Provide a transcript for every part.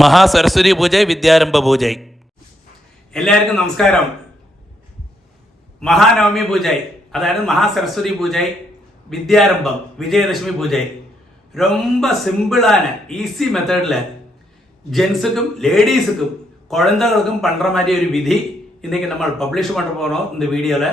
മഹാസരസ്വതി പൂജ, വിദ്യാരംഭ പൂജ. എല്ലാവർക്കും നമസ്കാരം. മഹാനവമി പൂജ, അതായത് மகாசரஸ்வதி பூஜை, வித்யாரம்பம், விஜயதசமி பூஜை ரொம்ப சிம்பிளான ஈஸி மெத்தடில் ஜென்ஸுக்கும் லேடிஸுக்கும் குழந்தைகளுக்கும் பண்ணுற மாதிரி ஒரு விதி இன்றைக்கி நம்ம பப்ளிஷ் பண்ண போகிறோம் இந்த வீடியோவில்.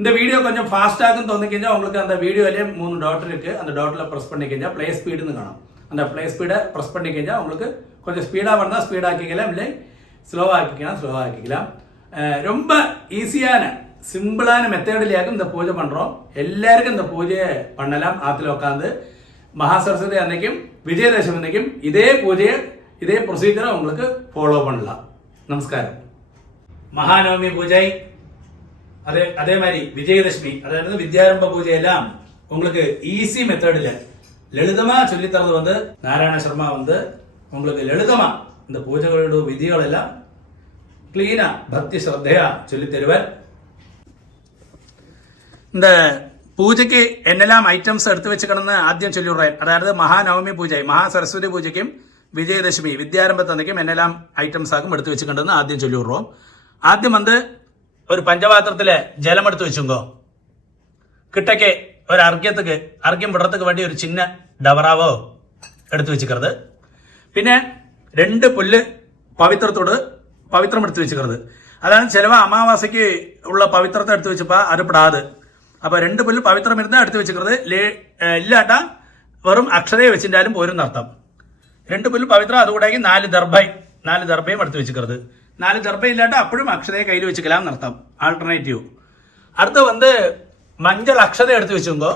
இந்த வீடியோ கொஞ்சம் ஃபாஸ்ட்டாகும் தோணிக்கா உங்களுக்கு அந்த வீடியோவிலே 3 டாட் இருக்குது. அந்த டாட்டில் ப்ரெஸ் பண்ணிக்கா ப்ளே ஸ்பீடுன்னு காணும். அந்த ப்ளே ஸ்பீடை ப்ரெஸ் பண்ணிக்கா உங்களுக்கு கொஞ்சம் ஸ்பீடாக வந்தால் ஸ்பீடாக்கிக்கலாம், இல்லை ஸ்லோவாக ஆக்கிக்கலாம், ஸ்லோவாக ஆக்கிக்கலாம். ரொம்ப ஈஸியான சிம்பிளான மெத்தடிலேயாக்கும் இந்த பூஜை பண்ணுறோம். எல்லாருக்கும் இந்த பூஜையை பண்ணலாம். ஆற்றுல உட்காந்து மகாசரஸ்வதி அன்னைக்கும் விஜயதசமி அன்னைக்கும் இதே பூஜையை இதே ப்ரொசீஜரை உங்களுக்கு ஃபாலோ பண்ணலாம். நமஸ்காரம். மகாநவமி பூஜை அதே மாதிரி விஜயதசமி அதாவது வித்யாரம்ப பூஜை எல்லாம் உங்களுக்கு ஈஸி மெத்தடில் லலிதமா சொல்லித்தரது வந்து நாராயண சர்மா வந்து உங்களுக்கு லலிதமா இந்த பூஜைகளோட விதிகள் எல்லாம் கிளீனா பக்தி ஸ்ரத்தையா சொல்லி தருவார். இந்த பூஜைக்கு என்னெல்லாம் ஐட்டம்ஸ் எடுத்து வச்சுக்கணும்னு ആദ്യം ചൊല്ലിവിടുறேன். അതായത് മഹാനവമി പൂജ, മഹാസരസ്വതി പൂജയ്ക്കും വിജയദശമി വിദ്യാരംഭത്തന്നയ്ക്കും എന്നെല്ലാം ഐറ്റംസ് ആക്കും എടുത്ത് വെച്ചിട്ടുണ്ടെന്ന് ആദ്യം ചൊല്ലിവിടുறோம். ആദ്യം വന്ന് ഒരു പഞ്ചപാത്രത്തില് ജലം എടുത്ത് വെച്ചുങ്കോ. കിട്ടയ്ക്ക് ഒരു അർഘ്യം വിടறதுக்கு വേണ്ടി ഒരു ചിന്ന ഡവറാവോ എടുത്ത് വെച്ചിക്കരുത്. പിന്നെ 2 പുല്ല് പവിത്രം എടുത്ത് വെച്ചിക്കരുത്. അതാണ് ചിലവ അമാവാസയ്ക്ക് ഉള്ള പവിത്രത്തെ എടുത്ത് വെച്ചപ്പോൾ അത് പെടാതെ. അപ്പോൾ 2 പുല്ല് പവിത്രം ഇരുന്നാൽ എടുത്ത് വെച്ചിക്കരുത്. ഇല്ലാട്ട വെറും അക്ഷരയെ വെച്ചിട്ടാലും പോരും നർത്തം. 2 പുല്ല് പവിത്രം അതുകൂടാക്കി 4 ദർഭയും എടുത്ത് വെച്ചിക്കരുത്. 4 ദർഭ ഇല്ലാട്ട അപ്പോഴും അക്ഷരയെ കയ്യിൽ വെച്ചിക്കലാം നർത്തം. ആൾട്ടർനേറ്റീവ്. അടുത്ത് വന്ന് மஞ்சள் அக்ஷதை எடுத்து வச்சுங்கோ.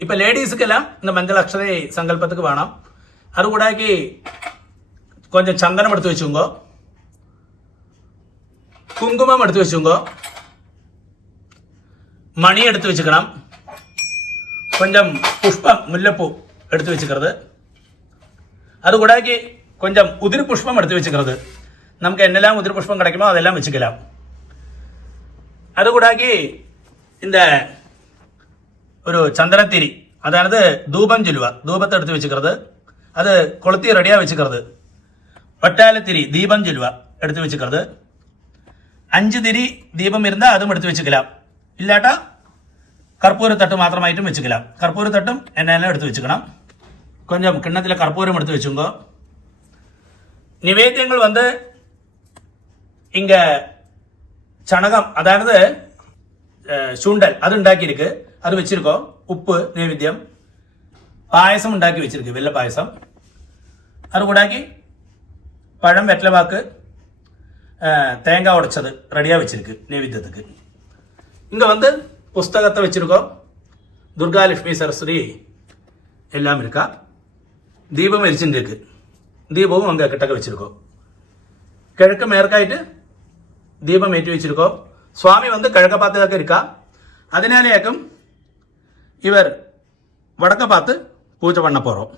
இப்போ லேடிஸுக்கெல்லாம் இந்த மஞ்சள் அக்ஷதை சங்கல்பத்துக்கு வேணும். அது கூடாக்கி கொஞ்சம் சந்தனம் எடுத்து வச்சுங்கோ, குங்குமம் எடுத்து வச்சுங்கோ, மணி எடுத்து வச்சுக்கணும், கொஞ்சம் புஷ்பம் முல்லைப்பூ எடுத்து வச்சுக்கிறது. அது கூடாக்கி கொஞ்சம் உதிரி புஷ்பம் எடுத்து வச்சுக்கிறது. நமக்கு என்னெல்லாம் உதிரி புஷ்பம் கிடைக்குமோ அதெல்லாம் வச்சுக்கலாம். அது கூடாக்கி இந்த ஒரு சந்திரத்திரி அதாவது தூபம் சொல்லுவா, தூபத்தை எடுத்து வச்சுக்கிறது. அது கொளுத்தி ரெடியாக வச்சுக்கிறது. வட்டாலத்திரி தீபம் சொல்லுவா எடுத்து வச்சுக்கிறது. 5 திரி தீபம் இருந்தால் அதுவும் எடுத்து வச்சுக்கலாம். இல்லாட்டா கற்பூரத்தட்டு மாத்திரமாയിട്ടും வச்சுக்கலாம். கற்பூரத்தட்டும் என்னென்ன எடுத்து வச்சுக்கணும். கொஞ்சம் கிண்ணத்தில் கற்பூரம் எடுத்து வச்சுங்கோ. நிவேத்தியங்கள் வந்து இங்கே சனகம் அதாவது சுண்டல் அது உண்டாக்கி இருக்கு, அது வச்சிருக்கோம். உப்பு நைவேத்தியம், பாயசம் உண்டாக்கி வச்சிருக்கு, வெள்ளை பாயசம். அது கூடாக்கி பழம், வெற்றலைபாக்கு, தேங்காய் உடைச்சது ரெடியாக வச்சிருக்கு நைவேத்தியத்துக்கு. இங்கே வந்து புஸ்தகத்தை வச்சிருக்கோம். துர்கா லட்சுமி சரஸ்வதி எல்லாம் இருக்கா. தீபம் எரிச்சுட்டு இருக்கு. தீபமும் அங்கே கிட்டக்க வச்சிருக்கோம். கிழக்கு மேற்காயிட்டு தீபம் ஏற்றி வச்சிருக்கோம். சுவாமி வந்து கிழக்க பார்த்துதாக்க இருக்கா. அதனாலேயாக்கும் இவர் வடக்க பார்த்து பூஜை பண்ண போறோம்.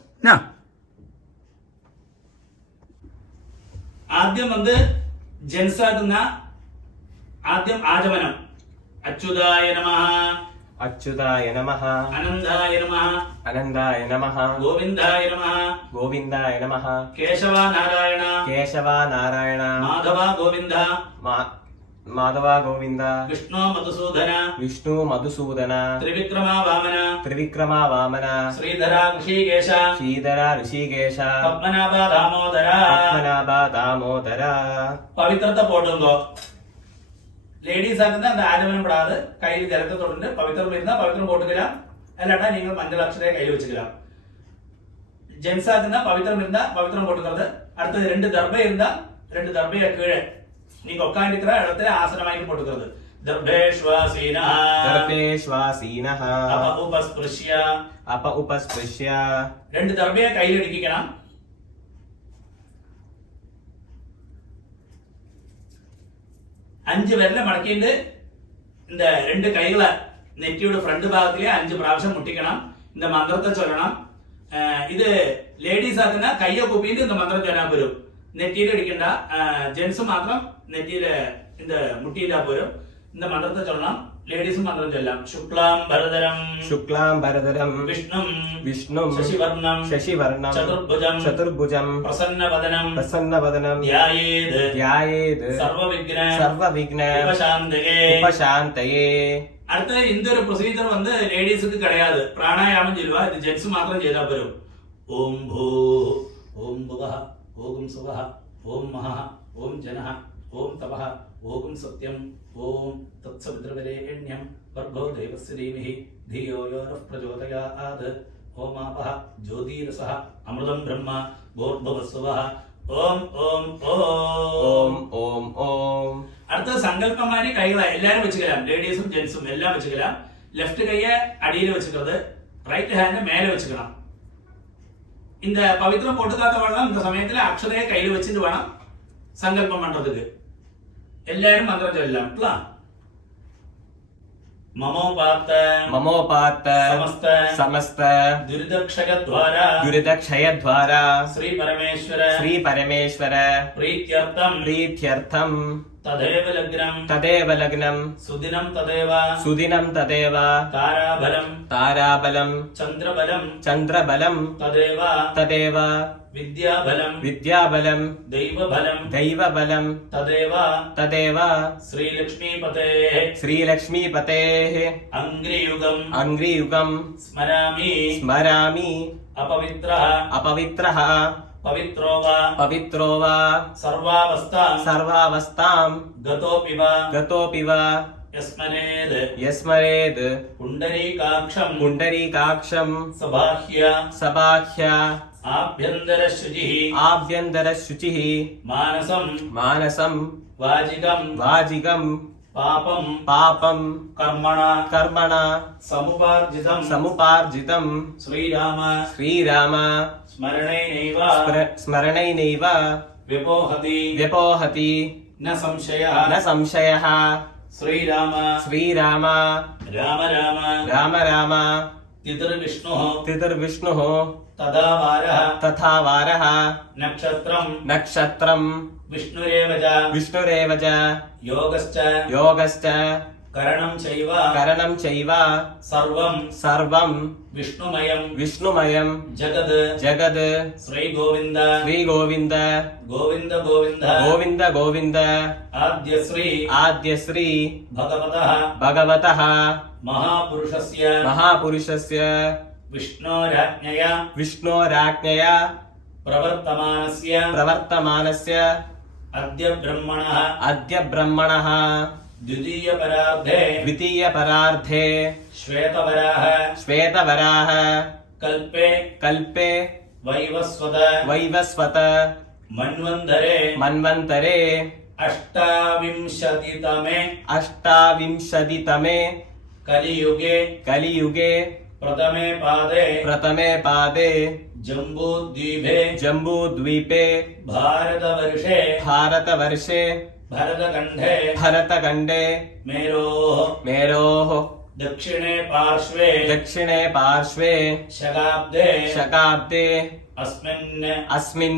ആദ്യം வந்து ജെൻസ് ആകുന്ന ആദ്യം ആചമനം. അച്യുതായ നമഃ, അച്യുതായ നമഃ, അനന്തായ നമഃ, അനന്തായ നമഃ, ഗോവിന്ദായ നമഃ, ഗോവിന്ദായ നമഃ, കേശവ നാരായണ, കേശവ നാരായണ, മാധവ ഗോവിന്ദ, മാധവ ഗോവിന്ദ, വിഷ്ണു മധുസൂദന, വിഷ്ണു മധുസൂദന, ത്രിവിക്രമ വാമന, ത്രിവിക്രമ വാമന, ശ്രീധര ഋഷികേശ, ശ്രീധര ഋഷികേശ, പത്മനാഭ ദാമോദര, പത്മനാഭ ദാമോദര. പവിത്രത്തെ പോട്ടുങ്കോ. ലേഡീസ് ആകുന്ന அந்த ஆஜமனம் படாது கையில் ஜலத்தை தொட்டு பவித்திரம் இருந்தா பவித்திரம் போட்டுக்கலாம். அல்லாட்டா நீங்கள் மஞ்சள் அக்ஷரையை கையில் வச்சுக்கலாம். ஜென்ஸ் ஆகுனா பவித்திரம் இருந்தா பவித்திரம் போட்டுக்கிறது. அடுத்தது 2 தர்பை இருந்தா 2 தர்பையை கீழே நீங்க உட்கார்ந்திருக்கிற இடத்துல ஆசனமாயிட்டு போட்டுக்கிறது. தர்பேஷ்வாசீனஹ, தர்பேஷ்வாசீனஹ, அப உபஸ்பிருஷ்ய 2 2 தர்பையை கையில் எடுக்கலாம். 5 விரல மடக்கிட்டு இந்த 2 கைகளை നെറ്റിയുടെ ഫ്രണ്ട് ഭാഗത്തിലെ 5 പ്രാവശ്യം മുട്ടിക്കണം. இந்த മന്ത്രത്തെ ചൊല്ലണം. ഇത് ലേഡീസ് ആക്കുന്ന കയ്യെ കൂപ്പിയിട്ട് இந்த മന്ത്രം ചൊല്ലാൻ വരും. നെറ്റിയിൽ അടിക്കണ്ട. ജെൻസ് മാത്രം നെറ്റിയിൽ இந்த முட்டியில போரும். இந்த மந்திரத்தை சொல்லலாம். ലേഡീസും മന്ത്രം ചൊല്ലാം. ശുക്ലാം ഭരതരം ശുക്ലാം ഭരതരം വിഷ്ണും വിഷ്ണും ശശിവർണം ശശിവർണം ചതുർഭുജം ചതുർഭുജം പ്രസന്നവദനം പ്രസന്നവദനം ധ്യായേത് ധ്യായേത് സർവവിഘ്ന സർവവിഘ്ന ഉപശാന്തയേ. ഉപശാന്തയേ. അടുത്ത இந்த ஒரு ப்ரொசீஜர் வந்து லேடிஸுக்கு கிடையாது. பிராணாயாமம் சொல்லுவா, இது ஜென்ஸ் மாத்திரம் செய்தா போதும். ஓம் பூ ஓம் புவः ஓம் சுவः ஓம் மஹः ஓம் ஜனः ஓம் தபः ஓம் சத்யம் ஓம் தத்சவித்ரவரேண்யம் வர்கோ தேவஸ்ய தீமஹி धियो यो नः प्रचोदयात् ओमापः ज्योतिरसः अमृतं ब्रह्म भूर्भुवस्सुवः ഓം ഓം ഓം ഓം ഓം. അടുത്ത സങ്കല്പമാരി കൈകളെ എല്ലാരും വെച്ചുകലാം. ലേഡീസും ജെന്റ്സും എല്ലാം വെച്ചുകലാം. ലെഫ്റ്റ് കൈയെ അടിയിൽ വെച്ചുക്கிறது, ரைட் ஹேண்ட் மேல வச்சுக்கலாம். இந்த பவித்திரம் போட்டுக்காத வேണം. இந்த சமயத்துல அக்ஷதையை கையில வச்சுட்டு வேണം சங்கல்பம் பண்றதுக்கு. எல்லாரும் மந்திரம் சொல்லலாம். மமோபாத்த മമോപാത്ത സമസ്ത സമസ്ത ദുരിതക്ഷയദ്വാര ദുരിതക്ഷയദ്വാര ശ്രീ പരമേശ്വര ശ്രീ പരമേശ്വര പ്രീത്യർത്ഥം പ്രീത്യർത്ഥം തദേവ ലഗ്നം തദേവ ലഗ്നം സുദിനം തദേവ സുദിനം തദേവ താരാബലം താരാബലം ചന്ദ്രബലം ചന്ദ്രബലം തദേവ തദേവ വിദ്യാബലം വിദ്യാബലം ദൈവബലം ദൈവബലം തദേവ തദേവ ശ്രീലക്ഷ്മീപതേ ശ്രീലക്ഷ്മീപതേഃ അംഗ്രിയുഗം അംഗ്രിയുഗം സ്മരാമി സ്മരാമി അപവിത്രഃ അപവിത്രഃ പവിത്രോ വാ പവിത്രോ വാ സർവാവസ്ഥാം സർവാവസ്ഥാം ഗതോപി വാ ഗതോപി വാ യസ്മരേത് യസ്മരേത് പുണ്ടരീകാക്ഷം പുണ്ടരീകാക്ഷം സബാഹ്യ സബാഹ്യ ആഭ്യന്തരശുചിഃ ആഭ്യന്തരശുചിഃ മാനസം മാനസം വാചികം വാചികം പാപം പാപം കർമ്മണ കർമ്മണ സമുപാർജിതം സമുപാർജിതം ശ്രീരാമ ശ്രീരാമ സ്മരണേനൈവ സ്മരണൈനൈവ വ്യപോഹതി വ്യപോഹതി ന സംശയഃ ന സംശയഃ ശ്രീരാമ ശ്രീരാമ രാമ രാമ രാമ രാമ തിതിർവിഷ്ണുഃ തിതിർവിഷ്ണുഃ തഥാ വാരഃ തഥാ വാരഃ നക്ഷത്രം നക്ഷത്രം വിഷ്ണുരേവ ച വിഷ്ണുരേവ ച യോഗശ്ച യോഗശ്ച കരണം ചൈവ കരണം ചൈവ സർവം സർവം വിഷ്ണുമയം വിഷ്ണുമയം ജഗത് ജഗത് ശ്രീ ഗോവിന്ദ ശ്രീ ഗോവിന്ദ ഗോവിന്ദ ഗോവിന്ദ ഗോവിന്ദ ഗോവിന്ദ ആദ്യശ്രീ ആദ്യശ്രീ ഭഗവതഃ ഭഗവതഃ മഹാപുരുഷസ്യ മഹാപുരുഷസ്യ വിഷ്ണോരാജ്ഞയാ വിഷ്ണോരാജ്ഞയാ പ്രവർത്തമാനസ്യ പ്രവർത്തമാനസ്യ അദ്യ ബ്രഹ്മണഃ അദ്യ ബ്രഹ്മണഃ ദ്വിതീയപരാർദ്ധേ ദ്വിതീയപരാർദ്ധേ ശ്വേതവരാഹ ശ്വേതവരാഹ കൽപേ കൽപേ വൈവസ്വത വൈവസ്വത മന്വന്തരേ മന്വന്തരേ അഷ്ടാവിംശതിതമേ അഷ്ടാവിംശതിതമേ കലിയുഗേ കലിയുഗേ പ്രഥമേ പാദേ ജംബൂദ്വീപേ ജംബൂദ്വീപേ ഭാരതവർഷേ ഭരതഖണ്ഡേ മേരോः ദക്ഷിണേ പാർശ്വേ ശകാബ്ദേ അസ്മിൻ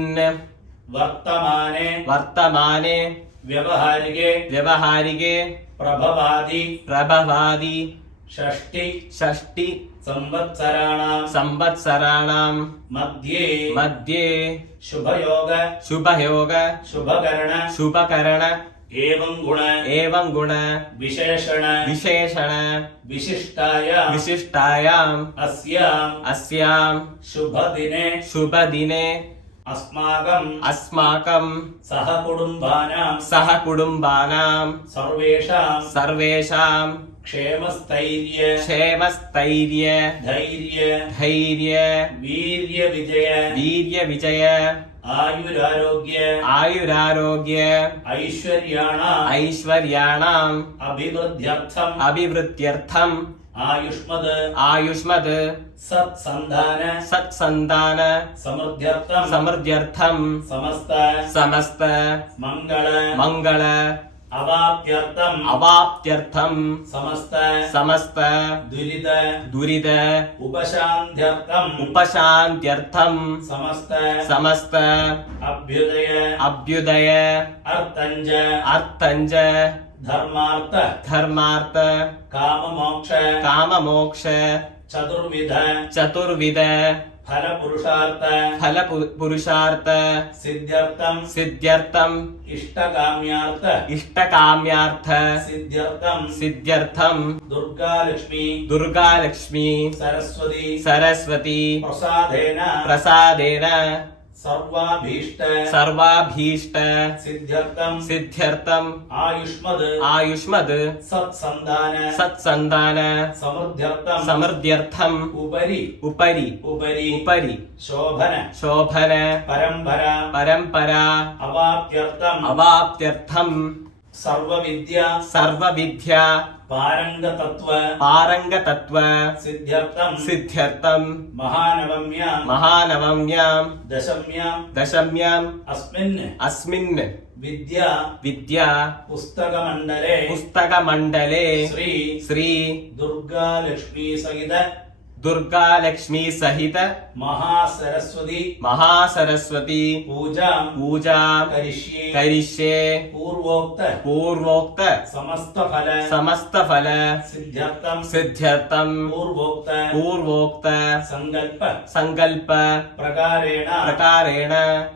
വർത്തമാനെ വ്യവഹാരികേ പ്രഭവാദി ഷഷ്ടി സംവത്സരാണാം മധ്യേ ശുഭയോഗ ശുഭകരണ ഏവം ഗുണ വിശേഷണ വിശിഷ്ടായാം അസ്യാം ശുഭദിനെ അസ്മാകം സഹകുടുംബാനാം സർവേഷാം ക്ഷേമസ്ഥൈര്യ ധൈര്യ വീര്യവിജയ ആയുരാരോഗ്യ ഐശ്വര്യാണാം അഭിവൃദ്ധ്യർത്ഥം ആയുഷ്മത് സത്സന്താന സമൃദ്ധ്യർത്ഥം സമസ്ത മംഗള അവാപ്ത്യർത്ഥം സമസ്ത ദുരിത ഉപശാന്ത്യർത്ഥം സമസ്ത അഭ്യുദയ അർത്ഥഞ്ച ധർമാർത്ഥ धर्मार्थ കാമമോക്ഷ काममोक्ष ചതുർവിധ चतुर्विध ഫലപുരുഷാർത്ഥ फल पुरुषार्थ സിദ്ധ്യർത്ഥം सिद्ध्यर्थम ഇഷ്ടകാമ്യാർത്ഥ इष्टकाम्यार्थ സിദ്ധ്യർത്ഥം सिद्ध्यर्थम ദുർഗാലക്ഷ്മി दुर्गा लक्ष्मी സരസ്വതി सरस्वती പ്രസാദേന प्रसादेन സർവാഭീഷ്ട सर्वाभीष्ट സിദ്ധ്യർത്ഥം सिद्ध्यर्थम ആയുഷ്മത് आयुष्मद् സത്സന്താന सत्सन्तान സമൃദ്ധ്യർത്ഥം समृद्ध्यर्थम ഉപരി उपरि ഉപരി उपरि ശോഭന शोभन പരമ്പര परम्परा അവാപ്ത്യർത്ഥം अवाप्त्यर्थम സർവവിദ്യ सर्वविद्या പാരംഗതത്വ पारंगतत्व സിദ്ധ്യർത്ഥം सिद्ध्यर्थम മഹാനവമ്യാം महानवम्यां ദശമ്യാം दशम्यां അസ്മിൻ अस्मिन् വിദ്യ विद्या പുസ്തകമണ്ഡലേ पुस्तकमण्डले ശ്രീ श्री ദുർഗാലക്ഷ്മി സഹിത दुर्गा लक्ष्मी सहित മഹാസരസ്വതി महासरस्वती പൂജാം पूजा കരിഷ്യേ करिष्ये പൂർവോക്ത पूर्वोक्त സമസ്തഫല समस्तफल സിദ്ധ്യർത്ഥം सिद्ध्यर्थम പൂർവോക്ത पूर्वोक्त സങ്കൽപ്പ संकल्प പ്രകാരേണ प्रकारेण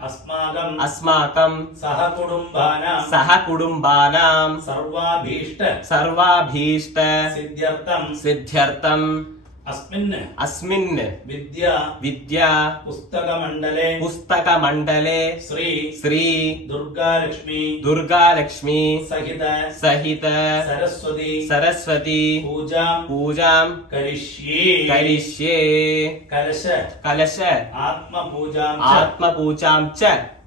അസ്മാകം अस्माकं സഹകുടുംബാനാം सह कुटुम्बानां സർവാഭീഷ്ട सर्वाभीष्ट സിദ്ധ്യർത്ഥം सिद्ध्यर्थम അസ്മിൻ अस्मिन् വിദ്യ विद्या പുസ്തകമണ്ഡലേ पुस्तकमण्डले ശ്രീ श्री ദുർഗാലക്ഷ്മി दुर्गा लक्ष्मी സഹിത सहित സരസ്വതി सरस्वती പൂജാം पूजां കരിഷ്യേ करिष्ये കലശ कलश ആത്മപൂജാം आत्मपूजां च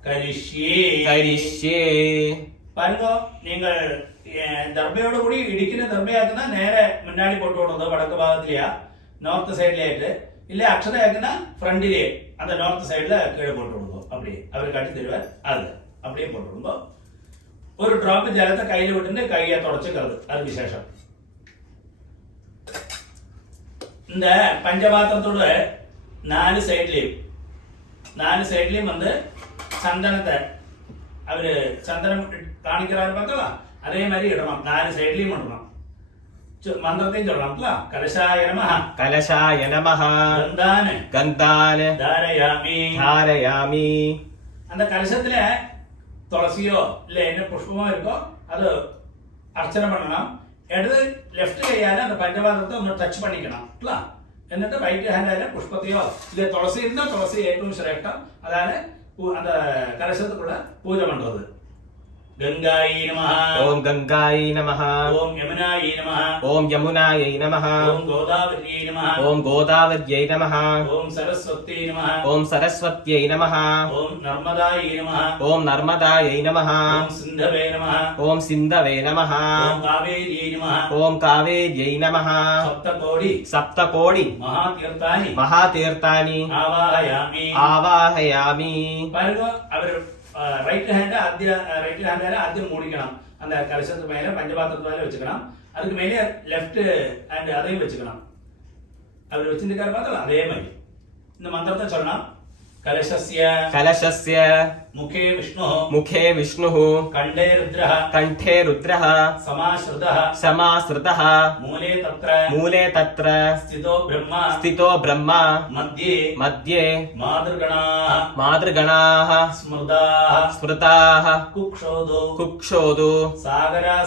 കരിഷ്യേ करिष्ये பாருங்க நீங்கள் தர்பையோட கூடி இடிக்கிற தர்பையாக்குனா நேരെ முன்னாடி போட்டு விடுறது வடக்கு பாகத்திலேயா நார்த் சைட்லயாட்டு இல்ல அக்ஷதையாக்குனா ஃப்ரண்டிலே அந்த நார்த் சைடுல கீழே போட்டு விடுவோம் அப்படியே அவர் கட்டி தருவார் அது அப்படியே போட்டு விடுவோம் ஒரு டிராப் ஜலத்தை கையில விட்டு கையை தொடச்சுக்கிறது அது விசேஷம் இந்த பஞ்சபாத்திரத்தோட நாலு சைட்லயும் வந்து சந்தனத்தை அவரு சந்தனம் காணிக்கிறாரு பார்த்தா அதே மாதிரி இடணும் நாலு சைட்லயும் இடணும் மந்திரத்தையும் சொல்லலாம்ல கலசாய நமஹ कलशाय नमः கந்தான गन्धान् தாரயாமி धारयामि அந்த கலசத்துல துளசியோ இல்ல என்ன புஷ்பமோ இருக்கோ அது அர்ச்சனை பண்ணணும் இடது லெஃப்ட் கையால அந்த பஞ்சபாத்திரத்தை ഒന്ന് ടച്ച് பண்ணிக்கணும் എന്നിട്ട് റൈറ്റ് ഹാൻഡായ പുഷ്പത്തെയോ ഇല്ല തുളസി இருந்தா തുളസി ഏറ്റവും ശ്രേഷ്ഠം അതാണ് அந்த கலசத்துக்குள்ள பூஜை பண்றது गंगायै नमः ॐ गङ्गायै नमः ओम यमुनायै नमः ॐ यमुनायै नमः ओम गोदावर्यै नमः ॐ गोदावर्यै नमः ओम सरस्वत्यै नमः ॐ सरस्वत्यै नमः ओम नर्मदायै नमः ॐ नर्मदायै नमः ओम सिन्धवे नमः ॐ सिन्धवे नमः ओम कावेर्यै नमः ॐ कावेर्यै नमः सप्तकोटि महातीर्थानि आवाहयामि आवाहयामि பாருங்க அவர் ரைட் ஹேண்ட் ஆദ്യം மூடிக்கணும் அந்த கலசத்து மேல பஞ்சபாத்திரத்து மேல வச்சுக்கணும் அதுக்கு மேலே லெஃப்ட் ஹேண்ட் அதையும் வச்சுக்கணும் அவர் வச்சிருக்காரு பார்த்தா அதே மாதிரி இந்த மந்திரத்தை சொல்லணும் कलशस्य मुखे विष्णुः कंठे रुद्रः समाश्रितः मूले तत्र स्थितो ब्रह्मा मध्ये मातृगणाः स्मृताः कुक्षोदो सागरा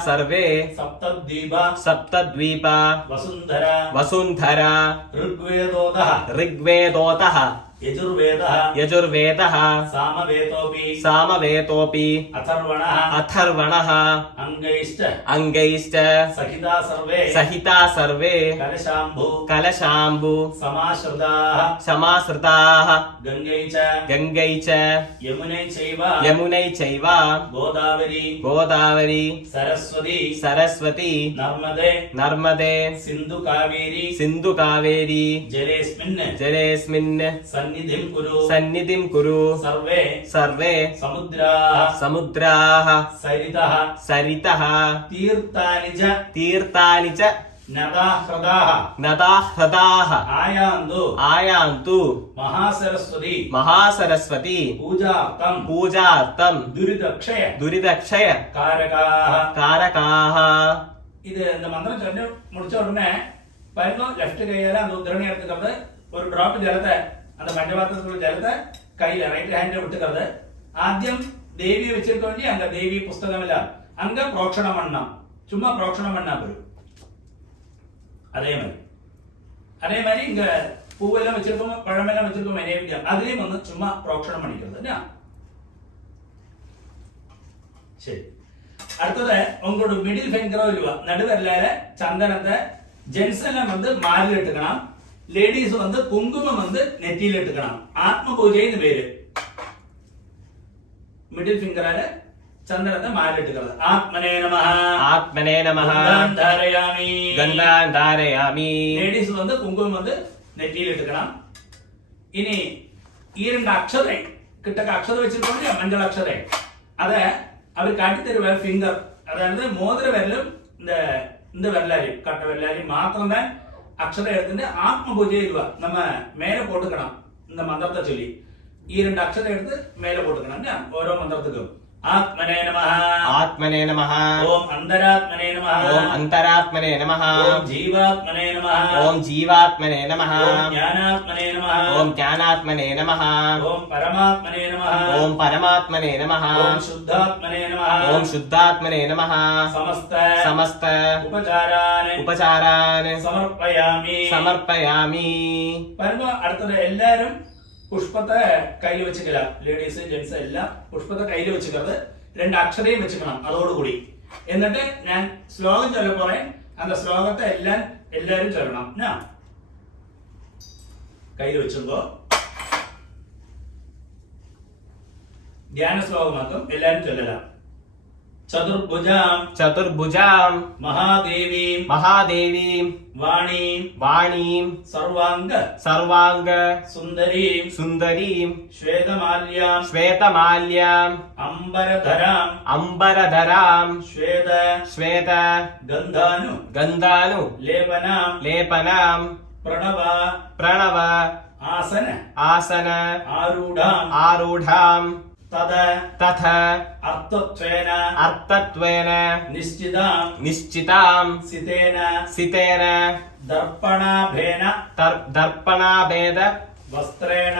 सर्वे सप्तद्वीपा वसुन्धरा ऋग्वेदोतः यजुर्वेदः सामवेदोऽपि अथर्वणः अङ्गैश्च सहिता सर्वे कलशाम्बु समाश्रिताः गङ्गै च यमुनै चैव गोदावरी सरस्वती नर्मदे सिन्धु कावेरी जलेऽस्मिन् सन्निधिं कुरु सर्वे समुद्राः सरितः तीर्थानि च നദാഹൃതാഃ നദാഹൃതാഃ ആയാന്തു ആയാന്തു മഹാസരസ്വതി മഹാസരസ്വതി പൂജാർത്ഥം ദുരിതക്ഷയ കാരകാഃ. കാരകാഃ. இது இந்த மந்திரம் சொல்லி முடிச்ச உடனே பாருங்க லெஃப்ட் கையால அந்த உத்திரணி எடுத்துக்கிறது ஒரு டிராப் ஜலத்தை அந்த பஞ்சபாத்திரத்துக்குள்ள ஜலத்தை கையில ரைட் ஹேண்ட்ல விட்டுக்கிறது ஆദ്യം தேவியை வச்சிருக்கோண்டி அங்க தேவி புஸ்தகம் இல்ல அங்க புரோக்ஷணம் பண்ணலாம் சும்மா புரோக்ஷணம் பண்ணா போதும் அதே மாதிரி இங்க பூவெல்லாம் வச்சிருக்கோம் பழமெல்லாம் வச்சிருக்கோம் நைவேத்தியம் அதுலயும் வந்து சும்மா புரோக்ஷணம் பண்ணிக்கிறது சரி അടുത്തത് ഉங்களோட மிடில் ഫിംഗറോ ഇല്ല നടുവരലാല ചന്ദനത്തെ ജെന്റ്സ് എല്ലാം வந்து മാറിൽ ഇട്ടുക്കണം ലേഡീസ് வந்து കുങ്കുമം வந்து നെറ്റിയിൽ ഇട്ടുക്കണം ആത്മപൂജ എന്ന് പേര് മിഡിൽ ഫിംഗറാല ചന്ദനത്തെ മാറിൽ ഇട്ടുക്കണം ആത്മനേ നമഃ ആത്മനേ നമഃ ധാരയാമി ഗന്ധാൻ ധാരയാമി ലേഡീസ് வந்து കുങ്കുമം வந்து നെറ്റിയിൽ ഇട്ടുക്കണം ഇനി ഈ രണ്ട് അക്ഷത കിട്ടക്ക അക്ഷത വെച്ചിട്ടുണ്ടെങ്കിൽ മഞ്ഞൾ അക്ഷത അത அவர் காட்டி தருவார் ஃபிங்கர் அதாவது மோதிர விரலும் இந்த விரலாரி கட்ட விரலாரி மாத்திரம் தான் அக்ஷரம் எடுத்துட்டு ஆத்ம பூஜை இதுவா நம்ம மேல போட்டுக்கணும் இந்த மந்திரத்தை சொல்லி இரண்டு அக்ஷரம் எடுத்து மேல போட்டுக்கணும் ஓரோ மந்திரத்துக்கும் ஆத்மனே நமஹ ஆத்மனே நமஹ ஓம் அந்தராத்மனே நமஹ ஓம் அந்தராத்மனே நமஹ ஓம் ஜீவாத்மனே நமஹ ஓம் ஜீவாத்மனே நமஹ ஓம் ஞானாத்மனே நமஹ ஓம் ஞானாத்மனே நமஹ ஓம் பரமாத்மனே நமஹ ஓம் பரமாத்மனே நமஹ ஓம் சுத்தாத்மனே நமஹ ஓம் சுத்தாத்மனே நமஹ समस्त ഉപചാരാൻ സമർപ്പയാമി പാരുമ്പോ അടുത്തത് എല്ലാരും പുഷ്പത്തെ കയ്യിൽ വെച്ചുക്കല ലേഡീസ് ജെന്റ്സ് എല്ലാം പുഷ്പത്തെ കയ്യിൽ വെച്ചുക്കരുത് രണ്ട് അക്ഷരയും വെച്ചുക്കണം അതോടുകൂടി എന്നിട്ട് ഞാൻ ശ്ലോകം ചൊല്ല പറയാൻ அந்த ശ്ലോകത്തെ എല്ലാരും ചൊല്ലണം കയ്യിൽ വെച്ചുമ്പോ ധ്യാന ശ്ലോകമാക്കും എല്ലാരും ചൊല്ലലാം ചതുർഭുജാം മഹാദേവീം വാണീം സർവാംഗ സുന്ദരീം ശ്വേതമാല്യാം അംബരധരാം ശ്വേത ഗന്ധാനു ലേപനാം പ്രണവ ആസന ആരൂഢാം തഥ അർത്ഥത്വേന നിശ്ചിതാം സിതേന ദർപ്പണാഭേദ വസ്ത്രേണ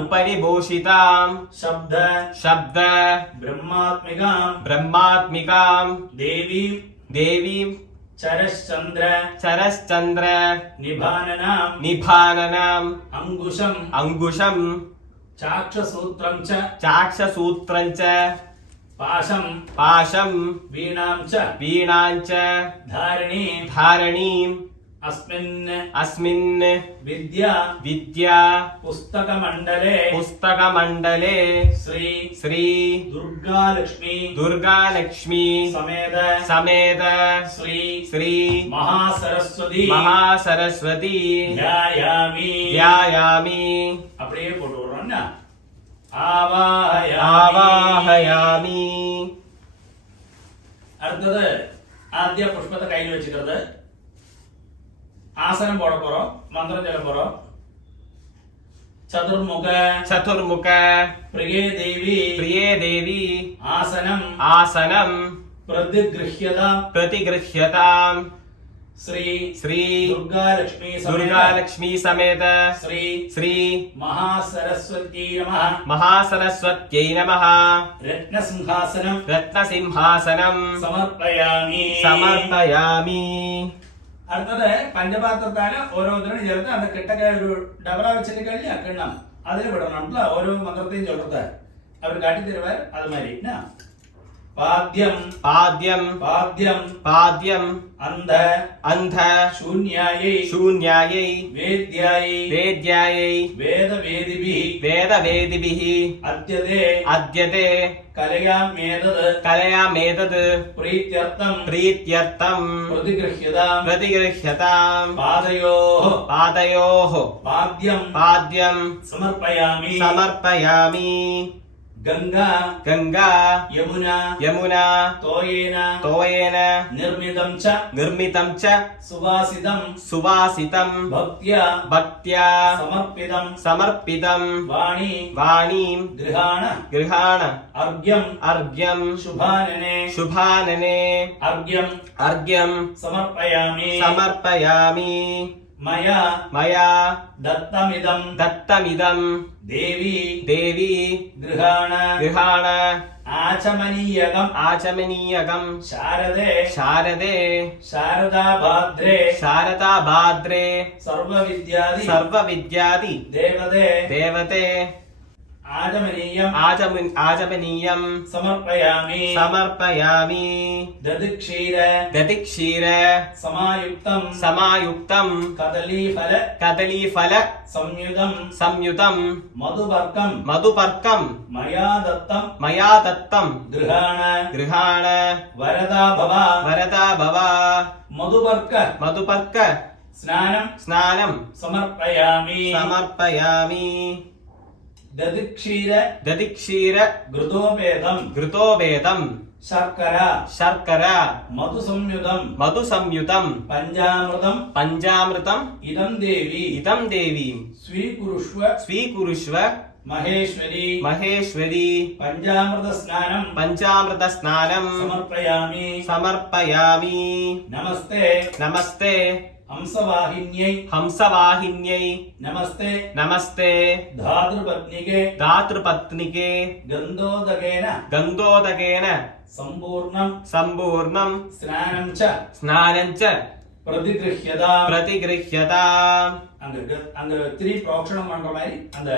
ഉപരിഭൂഷിതാം ശബ്ദ ബ്രഹ്മാത്മികാം ദേവീം ചരശ്ചന്ദ്ര നിഭാനനാം അങ്കുശം ചാക്ഷസൂത്രം ച പാശം വീണാം ച ധാരണീം അസ്മിൻ വിദ്യാ പുസ്തകമണ്ഡലേ ശ്രീ ദുർഗാലക്ഷ്മി സമേത ശ്രീ മഹാസരസ്വതി ധ്യായാമി அப்படியே போட்டு விடுறோம் ആവാഹയാമി. അടുത്തത് ആദ്യ പുഷ്പത്തെ കയ്യിൽ വെച്ചിട്ട് ആസനം പോട പോറോം മന്ത്രം ചൊല്ല പോറോം ചതുർമുഖ പ്രിയേ ദേവി ആസനം പ്രതിഗൃഹ്യതാം ശ്രീ ദുർഗാലക്ഷ്മി സമേത ശ്രീ മഹാസരസ്വത്यै നമഃ രത്നസിംഹാസനം സമർപ്പയാമി. അടുത്തത് പഞ്ചപാത്രത്താല് ഓരോരുത്തരും ചേർത്ത് അത് കിട്ടൊക്കെ ഒരു ഡബറ വെച്ചിട്ട് കഴിഞ്ഞ് കിണ്ണം അതിൽ വിടണം ഓരോ മന്ത്രത്തെയും ചൊല്ലത്തെ അവർ കാട്ടിത്തരുവാർ അത് മാതിരി പാദ്യം അന്ധ ശൂന്യായൈ വേദ്യായൈ വേദവേദിഭിः അദ്യതേ കലയാമേതത് പ്രീത്യർത്ഥം പ്രതിഗൃഹ്യതാം പാദയോः പാദ്യം സമർപ്പയാമി. ഗംഗാ ഗംഗാ യമുന യമുന തോയേന തോയേന നിർമ്മിതം ച സുവാസിതം ഭക്ത്യാ സമർപ്പിതം വാണീം ഗൃഹാണ അർഘ്യം ശുഭാനനെ അർഘ്യം സമർപ്പയാമി മയാ ദത്തമിദം ദേവി ഗൃഹാണ ആചമനീയകം ശാരദേ ശാരദാഭാദ്രേ സർവവിദ്യാദി ദേവതേ ആചമനീയം സമർപ്പയാമി ദധിക്ഷീര സമായുക്തം കദളീഫല സംയുതം മധുപർക്കം മയാ ദത്തം ഗൃഹാണ വരദാ ഭവ മധുപർക്ക സ്നാനം സമർപ്പയാമി ദധിക്ഷീര ഘൃതോപേതം ശർക്കര മധുസംയുതം പഞ്ചാമൃതം ഇദം ദേവി സ്വീകുരുഷ്വ മഹേശ്വരി പഞ്ചാമൃത സ്നാനം സമർപ്പയാമി നമസ്തേ ഹംസവാഹിന്യൈ നമസ്തേ ധാതൃപത്നികേ ഗന്ധോദകേന സമ്പൂർണം സ്നാനം ച പ്രതിഗൃഹ്യതാം அங்க திரி பிரோக்ஷணம் பண்ற மாதிரி அந்த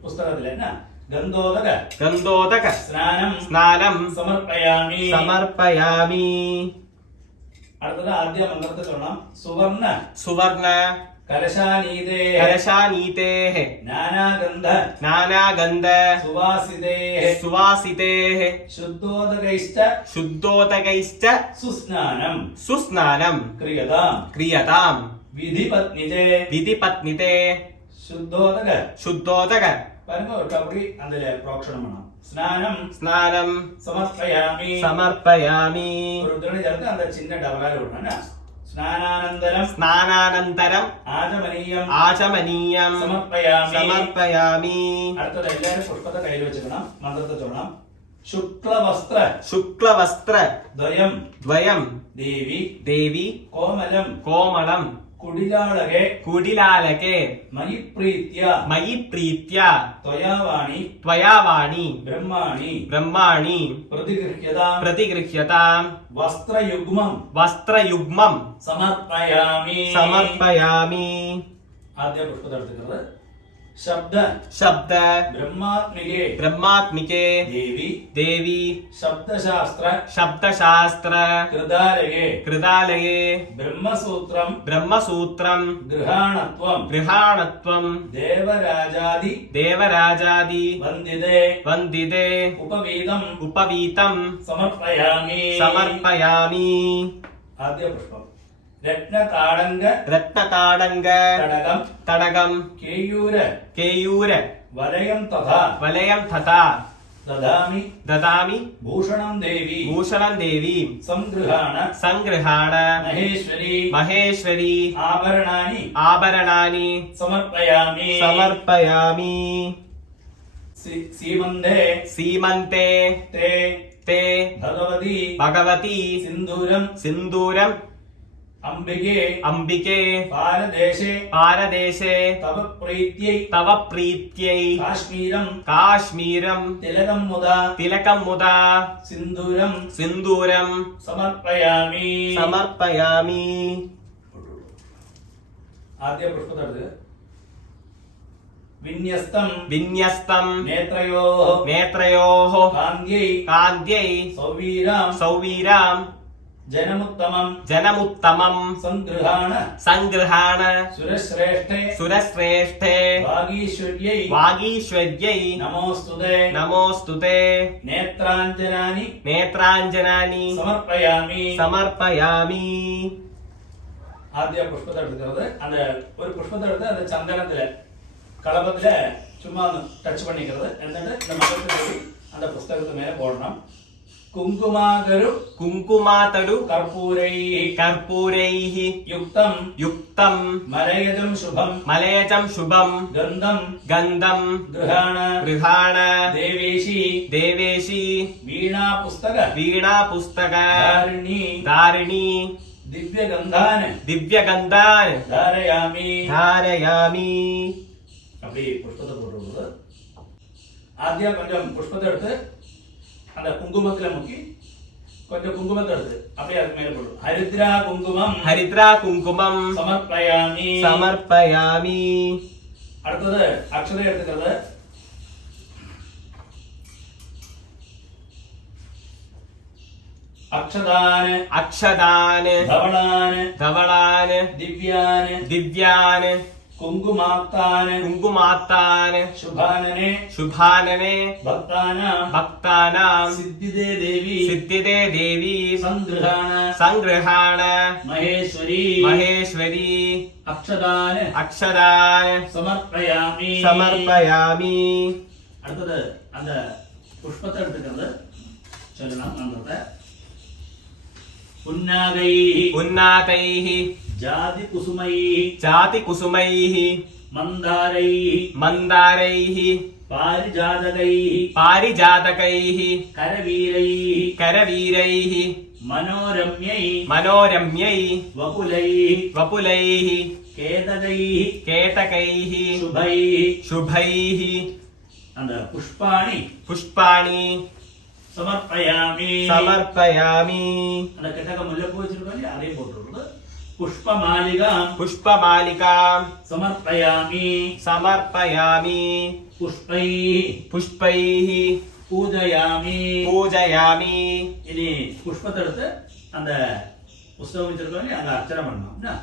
புஸ்தகத்துல என்ன ഗന്ധോദക സ്നാനം സമർപ്പയാമി അടുത്തത് ആദ്യ മന്ത്രത്തെ ചൊല്ലാം സുവർണ കലശാനീതേഃ നാനാഗന്ധ സുവാസിതേഃ ശുദ്ധോദകൈശ്ച സുസ്നാനം ക്രിയതാം വിധിപത്നിതേ ശുദ്ധോദക అందులో ప్రోక్షణం మనం സ്നാനം സമർപ്പയാമി രുദ്രനെ ചേർത്ത് அந்த சின்ன ഡബറാല് വിടണം സ്നാനാനന്തരം ആചമനീയം സമർപ്പയാമി അടുത്തത് എല്ലാവരും പുഷ്പത്തെ കയ്യിൽ വെച്ചിക്കണം മന്ത്രത്തെ ചൊല്ലാം ശുക്ലവസ്ത്ര ദ്വയം ദേവി കോമളം കുടിലാലകെ മയി പ്രീത്യ ത്വയാവാണി ബ്രഹ്മാണി പ്രതിഗൃഹ്യതാം വസ്ത്രയുഗ്മം സമർപ്പയാമി ആദ്യ പുഷ്പത്തെടുത്തിട്ടുള്ളത് ശബ്ദ ബ്രഹ്മാത്മികേ ദേവി ശബ്ദശാസ്ത്ര കൃതാലയേ ബ്രഹ്മസൂത്രം ഗൃഹാണത്വം ദേവരാജാദി വന്ദിതേ ഉപവീതം സമർപ്പയാമി ആദ്യ പുഷ്പം രത്നതാടങ്ക തടകം കേയൂര വലയം തഥാ ദദാമി ഭൂഷണം ദേവി സംഗൃഹാണ മഹേശ്വരി ആഭരണാനി സമർപ്പയാമി സീമന്തേ തേ ഭഗവതി സിന്ദൂരം അംബികേ പാരദേശേ തവ പ്രീത്यै കാശ്മീരം തിലകം മുദാ സിന്ദൂരം സമർപ്പയാമി ആദ്യ പുഷ്പത്തെടുത്ത് വിന്യസ്തം നേത്രയോः കാന്ത്यै സൗവീരാം ജനമുത്തമം സംഗൃഹാണ സുരശ്രേഷ്ഠേ വാഗീശ്വര്यै നമോസ്തുതേ നേത്രാഞ്ജനാനി സമർപ്പയാമി ആദ്യ പുഷ്പത്തെ എടുക്കുന്നത് அந்த ஒரு புஷ்பத்தை எடுத்து அந்த சந்தனத்துல களபத்துல சும்மா டச் பண்ணிக்கிறது എന്നിട്ട് இந்த மரத்துல அந்த புஸ்தகத்து மேல போடணும். குங்குமாகரு குங்குமாதரு கற்பூரைः கற்பூரைः யுக்தம் யுக்தம் மலயஜம் சுபம் மலயஜம் சுபம் கந்தம் கந்தம் கிருஹாண गृहाण தேவேஷி देवेशी வீணா புஸ்தக वीणा पुस्तक தாரிணி धारिणी திவ்யகந்தான दिव्यगन्धान् தாரயாமி. धारयामि அப்படி புஷ்பத்தை போட்டு ஆദ്യം கொஞ்சம் புஷ்பத்தை எடுத்து அந்த குங்குமத்துல முக்கி கொஞ்சம் குங்குமத்தை எடுத்து அப்படியே அதுக்கு மேல போடும். ஹரித்ரா குங்குமம் हरिद्रा कुङ्कुमं சமர்ப்பயாமி. समर्पयामि அடுத்தது அக்ஷதை எடுத்துக்கிறது. அக்ஷதான अक्षदान् தவளான धवलान् திவ்யான दिव्यान् குங்குமாத்தான कुङ्कुमात्तान् சுபானனே शुभानने பக்தானாம் भक्तानां சித்திதே தேவி सिद्धिदे देवी சங்கிருஹாண सङ्गृहाण மகேஸ்வரி महेश्वरी அக்ஷதான अक्षदान् சமர்ப்பயாமி. समर्पयामि அடுத்தது அந்த புஷ்பத்தை எடுத்துக்கிறது சொல்லலாம். மந்திரத்தை புன்னாகைः उन्नातैः ஜாதி குசுமைः जातिकुसुमैः மந்தாரைः मन्दारैः பாரிஜாதகைः पारिजातकैः கரவீரைः करवीरैः மனோரம்யைः मनोरम्यै வகுலைः वपुलैः கேதகைः केतकैः சுபைः. शुभैः அந்த புஷ்பாணி पुष्पाणि சமர்ப்பயாமி. समर्पयामि அந்த கிட்டக்க முல்லைப்பூ வச்சிருக்கோம் அதையும் போட்டுருக்குது. புஷ்பமாலிகாம் पुष्पमालिकां சமர்ப்பயாமி. समर्पयामि புஷ்பைः पुष्पैः பூஜயாமி. पूजयामि இனி புஷ்பத்தை எடுத்து அந்த புஸ்தகம் வச்சிருக்கோம் அங்க அர்ச்சனை பண்ணணும்.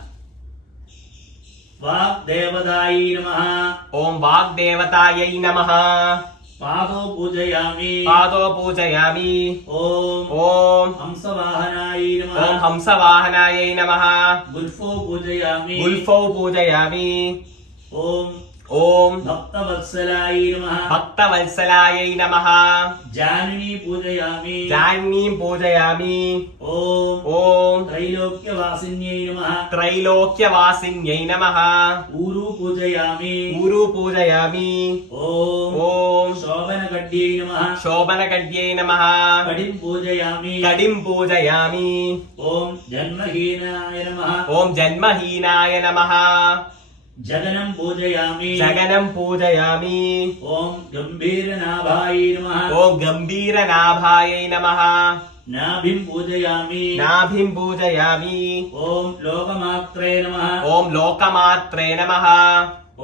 வாக் தேவதாயி நமஹ. ॐ वाग्देवतायै नमः பாதோ பூஜயாமி. पादो पूजयामि ஓம் ॐ ஹம்சவாஹனாயி நமஹ. ॐ हंसवाहनायै नमः குல்ஃபோ பூஜயாமி. गुल्फौ पूजयामि ஓம் ॐ பக்தவத்சலாயி நமஹ. भक्तवत्सलायै नमः ஜானினி பூஜயாமி. जाह्नीं पूजयामि ஓம் ॐ त्रैलोक्यवासिन्यै नमः. त्रैलोक्यवासिन्यै नमः ऊरू पूजयामि. ऊरु पूजयामि ओम ॐ शोभनगड्यै नमः. शोभनगड्यै नमः कडिं पूजयामि. कडिं पूजयामि ओम जन्महीनाय नमः. ॐ जन्महीनाय नमः जगनं पूजयामि. जगनं पूजयामि ओम गंभीरनाभाय नमः. ॐ गम्भीरनाभायै नमः नाभिं पूजयामि. नाभिं पूजयामि ओम लोकमात्रे नमः. ॐ लोकमात्रे नमः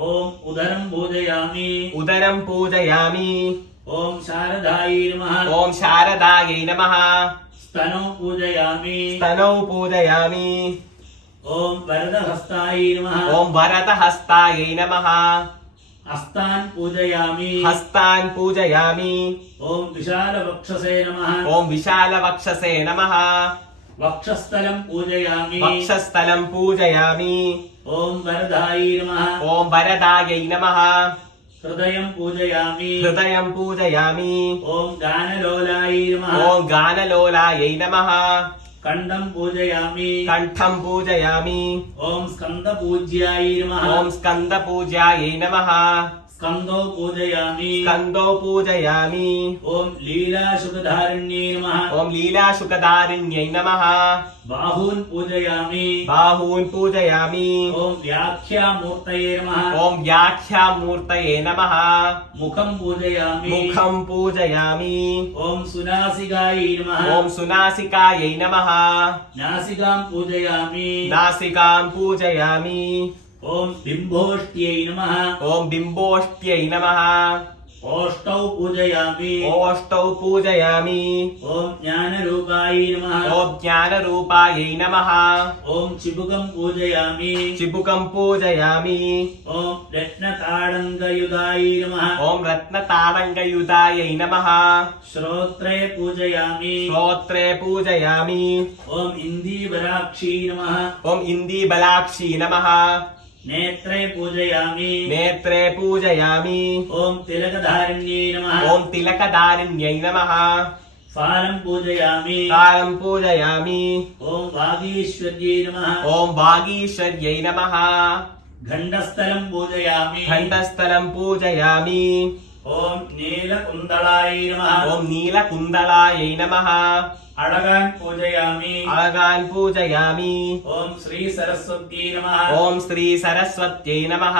ओम उदरं पूजयामि. उदरं पूजयामि ओम शारदाय नमः. ॐ शारदायै नमः स्तनौ पूजयामि. स्तनौ पूजयामि ओम वरदहस्ताय नमः. ॐ वरदहस्तायै नमः हस्तान् पूजयामि. हस्तान् पूजयामि ओम विशालवक्षसे नमः. ॐ विशालवक्षसे नमः वक्षस्थलं पूजयामि. वक्षस्थलं पूजयामि ओम वरदाय नमः. ॐ वरदायै नमः हृदयं पूजयामि. हृदयं पूजयामि ओम गानलोलाय नमः. ॐ गानलोलायै नमः कण्ठं पूजयामि. कण्ठं पूजयामि ओम स्कन्दपूज्याय नमः. ॐ स्कन्दपूज्यायै नमः स्कन्दौ पूजयामि. स्कन्दौ पूजयामि ओम लीलाशुकधारिण्यै नमः. ॐ लीलाशुकदारिण्यै नमः बाहून् पूजयामि. बाहून् पूजयामि ओम व्याख्यामूर्तये नमः. ॐ व्याख्यामूर्तये नमः मुखं पूजयामि. मुखं पूजयामि ओम सुनासिकाय नमः. ॐ सुनासिकायै नमः नासिकां पूजयामि. नासिकां पूजयामि ओम बिम्बोष्ट्यै नमः. ॐ बिम्बोष्ट्यै नमः ओष्ठौ पूजयामि. ओष्ठौ पूजयामि ओम ज्ञानरूपाय नमः. ॐ ज्ञानरूपायै नमः ओम चिबुकं पूजयामि. चिबुकं पूजयामि ओम रत्नताडङ्गयुधाय नमः. ॐ रत्नताडङ्गयुधायै नमः श्रोत्रे पूजयामि. श्रोत्रे पूजयामि ओम इन्दीवराक्षी नमः. ॐ इन्दीबलाक्षी नमः नेत्रे पूजयामि नेत्रे पूजयामि ॐ तिलकधारिण्यै नमः ॐ तिलकदारिण्यै नमः फालं पूजयामि कालं पूजयामि ॐ वागीश्वर्यै नमः ॐ वागीश्वर्यै नमः घण्टस्थलं पूजयामि घण्टस्थलं पूजयामि ॐ नीलकुन्दलायै नमः ॐ नीलकुन्दलायै नमः अळगान् पूजयामि अळगान् पूजयामि ॐ श्री सरस्वत्यै नमः ॐ श्री सरस्वत्यै नमः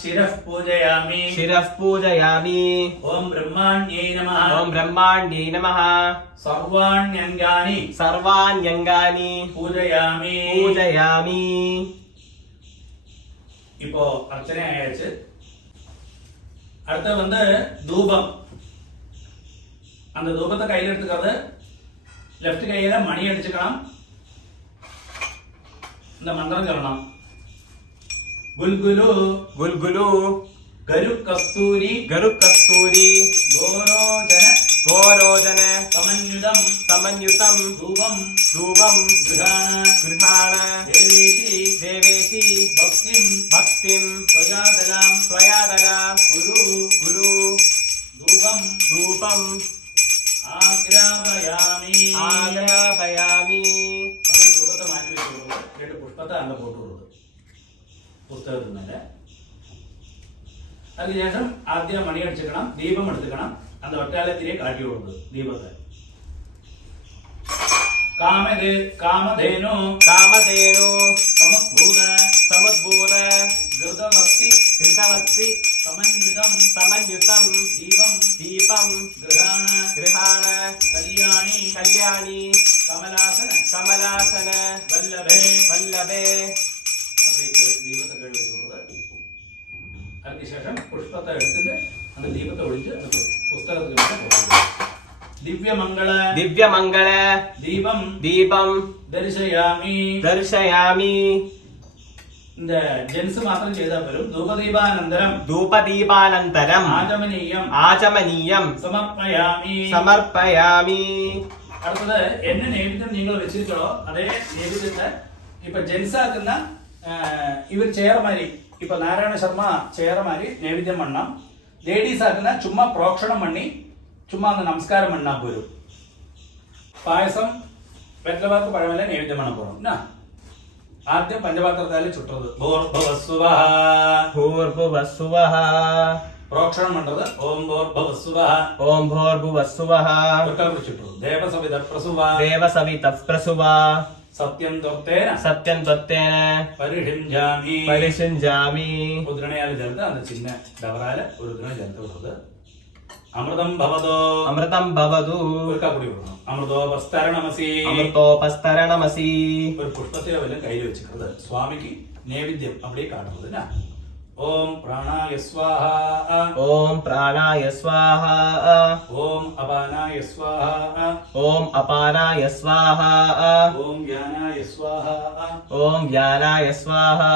शिरः पूजयामि शिरः पूजयामि ॐ ब्रह्माण्यै नमः ॐ ब्रह्माण्यै नमः सर्वाण्यङ्गानि सर्वाण्यङ्गानि पूजयामि पूजयामि இப்போ அர்ச்சனை ஆயாச்சு. அடுத்து வந்து தூபம். அந்த தூபத்தை கையில் எடுத்துக்கிறது. லெஃப்ட் கையில மணி அடிச்சுக்கலாம். இந்த மந்திரம் சொல்லணும். குல்குலு गुल्गुलु கரு கஸ்தூரி गरुकस्तूरी கோரோஜன गोरोजन சமன்யுதம் समन्युतं தூபம் धूपं கிருஹாண गृहाण தேவேசி देवेशि பக்திம் भक्तिं ஸ்வயாதலாம் त्वयादना குரு गुरु தூபம் धूपं ஆக்ராபயாமி आग्रापयामि அப்படியே தூபத்தை மாற்றி வச்சுடுறது. 2 புஷ்பத்தை அங்க போட்டு விடுறது புஸ்தகத்து மேல. അതിനുശേഷം ആദ്യം മണി അടിച്ചിക്കണം, ദീപം എടുത്തുക്കണം, அந்த വട്ടാലത്തിനെ കാട്ടി കൊടുക്കുന്നത് ദീപത്തെ. കാമധേനു कामधेनु സമഭൂത समुद्भूत ഘൃതവസ്തി कृतवस्ति സമന്വിതം समन्युतं ദീപം दीपं ഗൃഹാണ गृहाण കല്യാണി कल्याणी കമലാസന कमलासन വല്ലഭേ वल्लभे அப்படியே ദീപത്തെ കഴുകി വെച്ച് കൊടുക്കുന്നത്. അതിനുശേഷം പുഷ്പത്തെ എടുത്തിട്ട് அந்த ദീപത്തെ ഒഴിച്ച് அந்த പുസ്തകത്തിലേക്ക് പോകുന്നത്. ദിവ്യമംഗള दिव्यमङ्गल ദീപം दीपं ദർശയാമി. दर्शयामि இந்த ஜென்ஸ் மாத்திரம் செய்தால் போലും. ധൂപദീപാനന്തരം धूपदीपानन्तरम् ആചമനീയം आचमनीयं സമർപ്പയാമി. समर्पयामि അടുത്തത് என்ன നൈവേദ്യം നിങ്ങൾ വെച്ചിരിക്കണോ അതേ നൈവേദ്യത്തെ ഇപ്പൊ ജെൻസ് ആക്കുന്ന ഇവർ ചേർമാരി ഇപ്പൊ നാരായണ ശർമ്മ ചേർമാരി നൈവേദ്യം പണ്ണാം. ലേഡീസ് ആക്കുന്ന ചുമ്മാ പ്രോക്ഷണം പണ്ണി ചുമ്മാ ഒന്ന് നമസ്കാരം പണ്ണാ പോരും. പായസം വെറ്റലവാക്ക് പഴമല്ല നൈവേദ്യം പണ്ണ പോകണം എന്നാ. ആദ്യം പഞ്ചപാത്രത്താല് ചുട്ടത് ഭൂർഭവസ്സുവഃ. भूर्भुवस्सुवः പ്രോക്ഷണം പണ്ടത് ഓം ഭൂർഭവസ്സുവഃ. ॐ भूर्भुवस्सुवः ചുട്ടത് ദേവസവിത പ്രസുവ. देवसवितः प्रसुवा സത്യം തൊട്ടേന सत्यं त्वत्तेन പരിഷിഞ്ചാമി. परिषिञ्जामि ഉദ്രണയാല് ചേർത്ത് அந்த சின்ன டவரால ஒரு உദ്രണ ചേർത്ത് വിടുന്നത്. അമൃതം ഭവതോ अमृतं भवतु ഒരു കാപ്പുടി വിടണം. അമൃതോപസ്തരണമസി. अमृतोपस्तरणमसि ഒരു പുഷ്പത്തെ വല്ലതും കയ്യിൽ വെച്ചിട്ട് സ്വാമിക്ക് നൈവേദ്യം அப்படியே കാട്ടുന്നത് എന്നാ. ഓം പ്രാണായ സ്വാഹ. ॐ प्राणाय स्वाहा ഓം അപാനായ സ്വാഹ. ॐ अपानाय स्वाहा ഓം വ്യാനായ സ്വാഹ. ॐ ज्ञानाय स्वाहा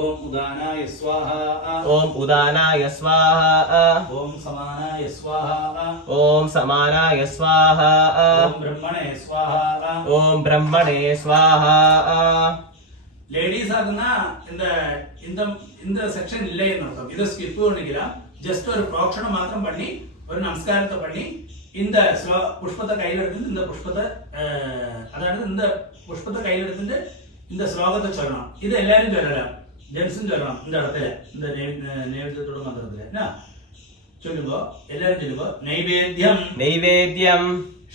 ഓം ഉദാനായ സ്വാഹ. ॐ उदानाय स्वाहा ഓം സമാനായ സ്വാഹ. ॐ समानाय स्वाहा ഓം ബ്രഹ്മണേ സ്വാഹ. ॐ ब्रह्मणे स्वाहा லேடிஸ் ஆகுனா இந்த இந்த இந்த செக்ஷன் இல்லை அர்த்தம். இதை ஸ்கிப் பண்ணிக்கலாம். ஜஸ்ட் ஒரு பிரோக்ஷணம் மாத்திரம் பண்ணி ஒரு நமஸ்காரத்தை பண்ணி இந்த புஷ்பத்தை கையில் எடுத்து இந்த புஷ்பத்தை அதாவது இந்த புஷ்பத்தை கையில் எடுத்துட்டு இந்த ஸ்லோகத்தை சொல்லணும். இது எல்லாரும் சொல்லலாம். ஜென்ஸும் சொல்லலாம் இந்த இடத்துல இந்த நைவேத்தியத்தோட மந்திரத்துல என்ன சொல்லுங்க. எல்லாரும் சொல்லுங்க. நைவேத்தியம் नैवेद्यं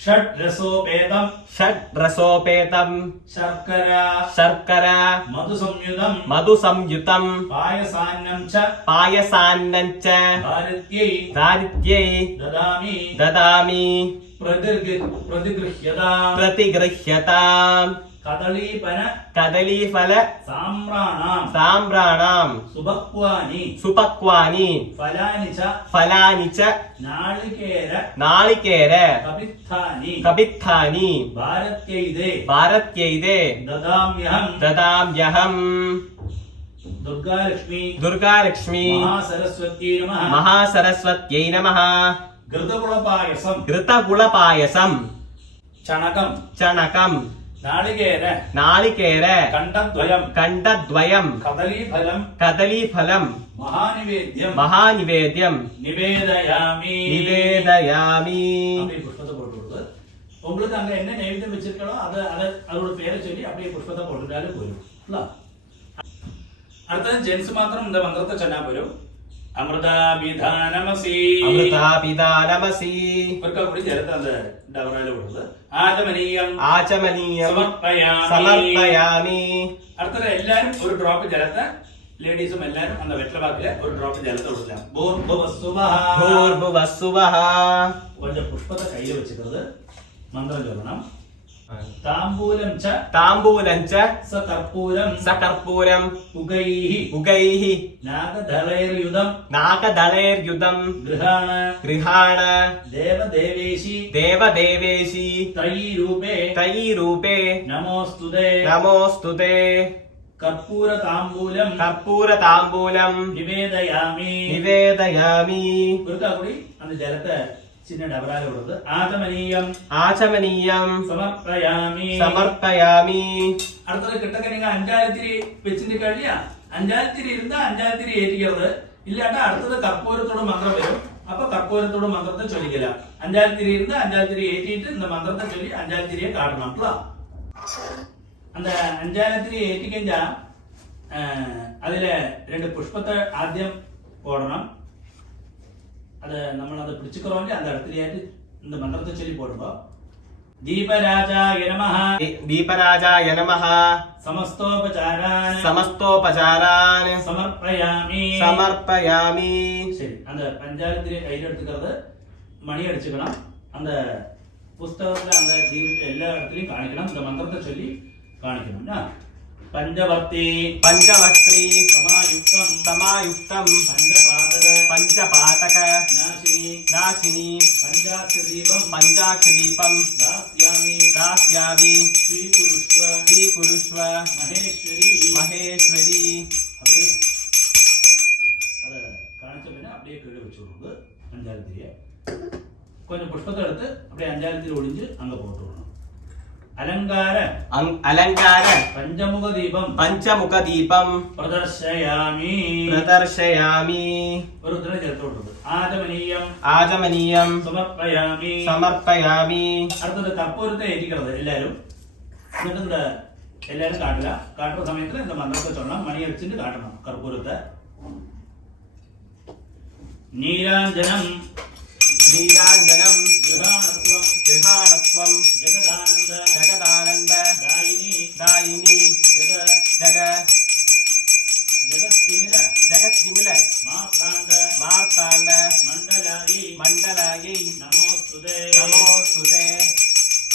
षड् रसोपेतम षड्रसोपेतं शर्करा शर्करा मधुसंयुतं मधुसंयुतं पायसान्नं च पायसान्नं च भारत्यै दारिद्र्यै ददामि ददामि प्रतिगृह्यताम् प्रतिगृह्यताम् कदलीपन कदलीफल साम्राणाम् साम्राणाम् सुभक्वानि सुपक्वानि फलानि च नालिकेर कपित्थानि कपित्थानि भारत्यैदे ददाम्यहम् दुर्गालक्ष्मी महासरस्वत्यै नमः घृतकुलपायसम् घृतकुलपायसम् चणकम् चणकम् നാളികേര നാളികേര കണ്ഠദ്വയം കണ്ഠദ്വയം കദളീഫലം കദളീഫലം മഹാനിവേദ്യം മഹാനിവേദ്യം நிவேதயாமி நிவேதயாமி. அப்படியே புஷ்பத்தை போட்டு விடுது. உங்களுக்கு அங்க என்ன நைவேத்தியம் வச்சிருக்கோ அதோட பேரை சொல்லி அப்படியே புஷ்பத்தை போட்டுட்டாலே போயிடும். അടുത്തത് ജെൻസ് മാത്രം இந்த മന്ത്രത്തെ ചൊല്ലാൻ വരും. അമൃതാഭിധാനമസി അമൃതാപിതാനമസി ഒരിക്കൽ കൂടി ചേർത്ത് അത് ഡബറാല് കൊടുത്തത്. ആചമനീയം ആചമനീയം സമർപ്പയാമി സമർപ്പയാമി. അടുത്തത് എല്ലാരും ഒരു ഡ്രോപ്പ് ജലത്തെ ലേഡീസും എല്ലാരും அந்த வெற்றில பாக்கல ஒரு டிராப் ஜலத்தை விடலாம். பூர்புவஸ்சுவஹ பூர்புவஸ்சுவஹ. கொஞ்சம் புஷ்பத்தை கையில வச்சுக்கிறது. மந்திரம் சொல்லணும். താംബൂലം ച താംബൂലം ച സകർപ്പൂരം സകർപ്പൂരം ഉഗൈഹി ഉഗൈഹി നാഗദളൈർയുധം നാഗദളൈർയുധം ഗൃഹാണ ഗൃഹാണ ദേവദേവേശി ദേവദേവേശി ത്രയീരൂപേ ത്രയീരൂപേ നമോസ്തുതേ നമോസ്തുതേ. കർപ്പൂര താംബൂലം കർപ്പൂര താംബൂലം നിവേദയാമി നിവേദയാമി. ഒരിക്കൽ കൂടി அந்த ജലത്തെ ചിന്ന ഡബറാല കൊടുത്ത് ആചമനീയം ആചമനീയം സമർപ്പയാമി സമർപ്പയാമി. അടുത്തത് കിട്ടൊക്കെ നിങ്ങൾ അഞ്ചാലത്തിരി വെച്ചിട്ട് കഴിയാ അഞ്ചാലത്തിരി ഇരുന്ന അഞ്ചാലത്തിരി ഏറ്റിക്കരുത്. ഇല്ലാണ്ട് അടുത്തത് കർപ്പൂരത്തോട് മന്ത്രം വരും. അപ്പൊ കർപ്പൂരത്തോട് മന്ത്രത്തെ ചൊല്ലിക്കല. അഞ്ചാലത്തിരി ഇരുന്ന് അഞ്ചാലത്തിരി ഏറ്റിട്ട് இந்த മന്ത്രത്തെ ചൊല്ലി അഞ്ചാലത്തിരിയെ കാട്ടണം. அந்த அஞ்சாலத்திரி ஏற்றிக்கஞ்சா அதுல 2 புஷ்பத்தை ஆദ്യം போடணும். அது നമ്മൾ അത് പിടിച്ചുக்கிறோம் அந்த இடத்துலயாட்டு இந்த மந்திரத்தை சொல்லி போடுவோம். ദീപരാജായ നമഃ ദീപരാജായ നമഃ സമസ്തോപചാരാൻ സമസ്തോപചാരാൻ സമർപ്പയാമി സമർപ്പയാമി. ശരി, அந்த பஞ்சாலத்திலே கையில எடுத்துக்கிறது. மணி அடிச்சுக்கணும். அந்த புஸ்தகத்துல அந்த தீபத்துல எல்லா இடத்துலயும் காணிக்கணும். இந்த மந்திரத்தை சொல்லி காணிக்கணும். പഞ്ചവർത്തി പഞ്ചവക്രി സമായുക്തം സമായുക്തം പഞ്ചപാതക പഞ്ചപാതക നാശിനി നാശിനി പഞ്ചാക്ഷദീപം പഞ്ചാക്ഷദീപം ദാസ്യാമി ദാസ്യാമി. സ്വീകുരുഷ്വ സ്വീകുരുഷ്വ മഹേശ്വരി മഹേശ്വരി. அப்படியே அதை காணிச்ச பின்ன அப்படியே கீழே வச்சு விடுறது. அஞ்சாலத்திரியை கொஞ்சம் புஷ்பத்தை எடுத்து அப்படியே அஞ்சாலத்திரி ஒளிஞ்சு அங்க போட்டு விடணும். അലങ്കാര അലങ്കാര പഞ്ചമുഖ ദീപം പഞ്ചമുഖ ദീപം പ്രദർശയാമി പ്രദർശയാമി. ഒരു ഉത്തരം ചേർത്തോട്ടത്. ആചമനീയം ആചമനീയം സമർപ്പയാമി സമർപ്പയാമി. അടുത്തത് കർപ്പൂരത്തെ ഏറ്റിക്കുന്നത് എല്ലാരും. എന്നിട്ട് இந்த എല്ലാരും കാട്ടില്ല. കാട്ടുന്ന സമയത്ത് இந்த മന്ത്രത്തെ ചൊല്ലണം. മണി അടിച്ചിട്ട് കാട്ടണം കർപ്പൂരത്തെ. നീരാഞ്ജനം നീരാഞ്ജനം ഗൃഹാണത്വം ഗൃഹാണത്വം ജഗദാനന്ദ ജഗദാനന്ദ ദായിനി ദായിനി ജഗ ജഗ ജഗത്തിമിര ജഗദ്വിമല മാർത്താണ്ഡ മാർത്താണ്ഡ മണ്ഡലായി മണ്ഡലായി നമോസ്തുതേ നമോസ്തുതേ.